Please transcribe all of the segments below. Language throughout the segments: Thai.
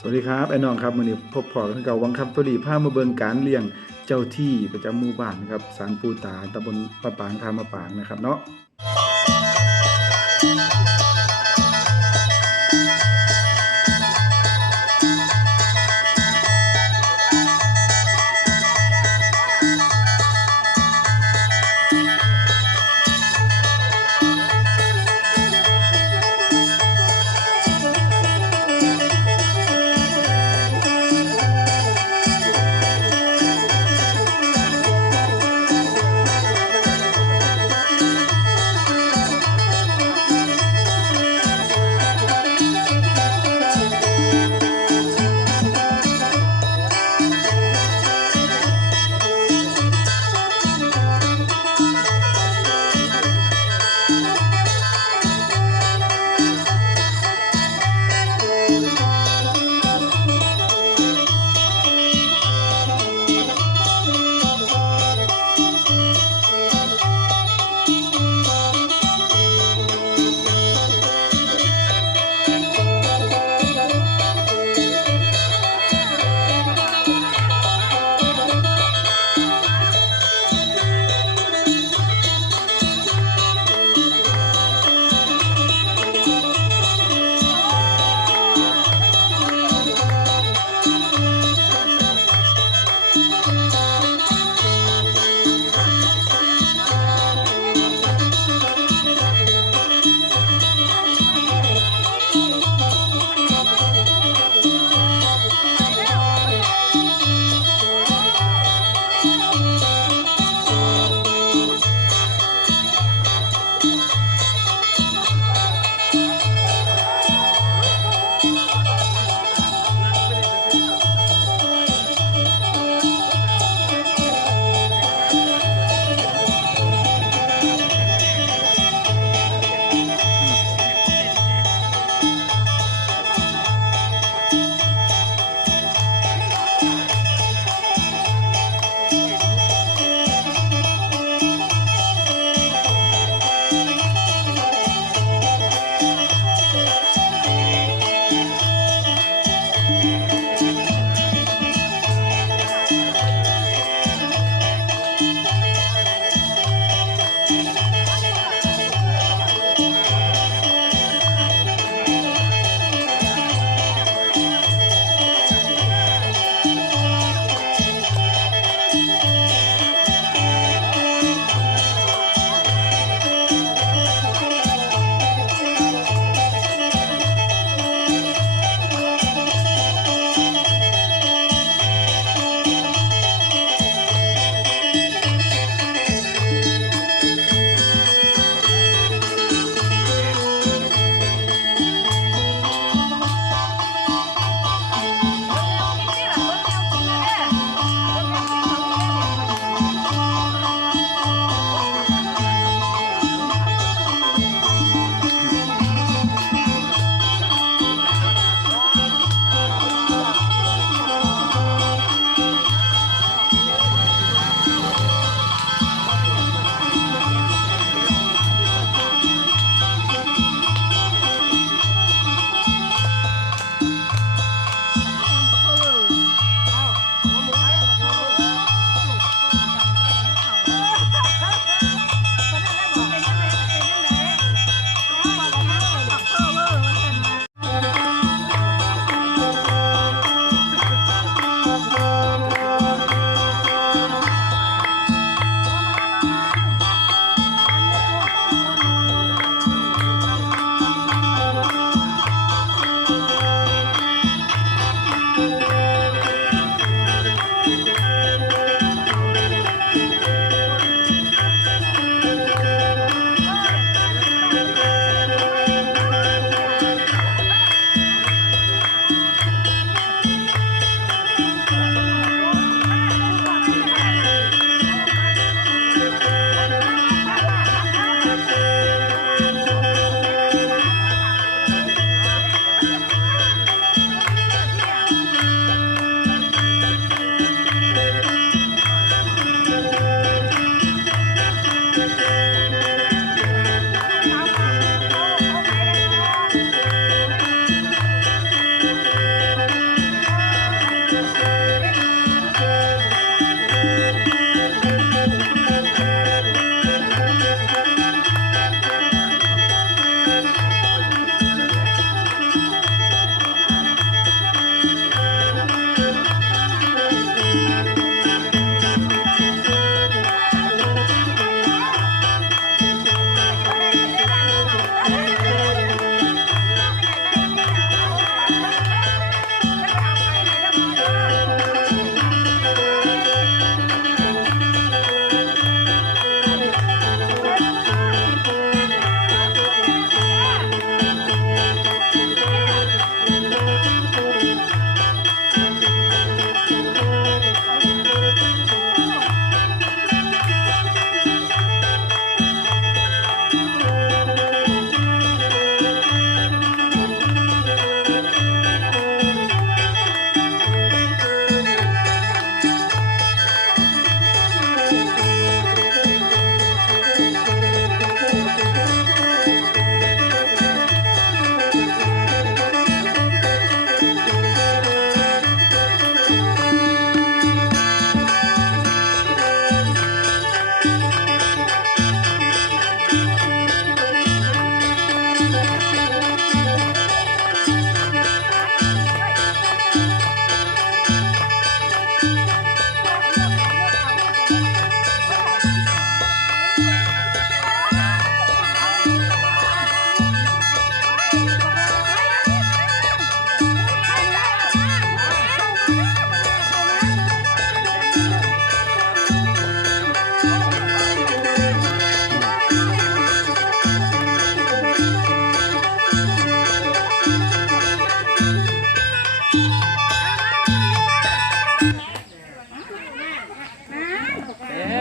สวัสดีครับไอ้น้องครับมื้อนี้พบพอกันกับวังคำตุลีพามาเบิงการเลี้ยงเจ้าที่ประจำหมู่บ้านครับสารปูตาตำบลปะปางทามะปางนะครับเนาะ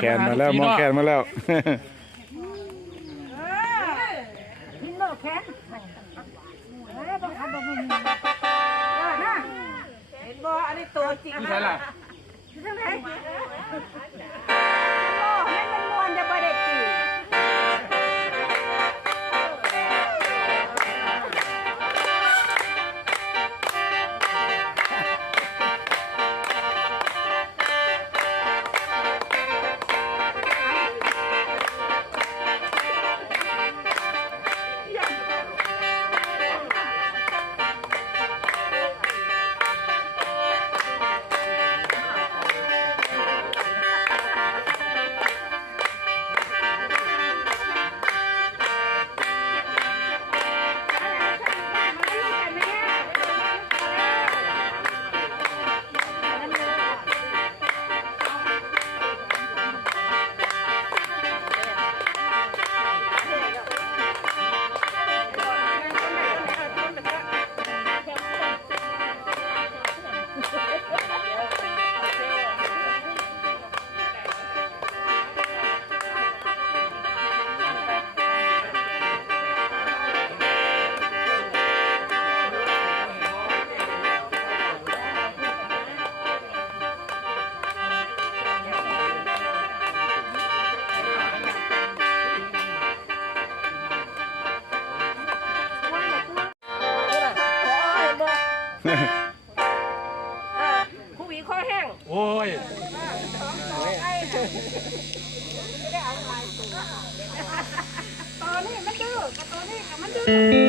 แคนมาแล้วหมอแคนมาแล้วกินโลแขนเฮ้ยบังคับบังคับเออนะเห็นบ่อันนี้ตัวจริงใช่ล่ะ โอ้ยตัวนี้มันดื้อตัวนี้กับมันดื้อ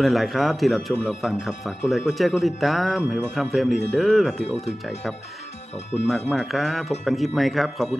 คุณหลาย ๆ ครับ ที่รับชมรับฟังครับฝากกดไลค์กดแชร์กดติดตามให้ว่าคำแฟมลี่เด้อครับถืออกถือใจครับ ขอบคุณมาก ๆ ครับ พบกันคลิปใหม่ครับขอบคุณ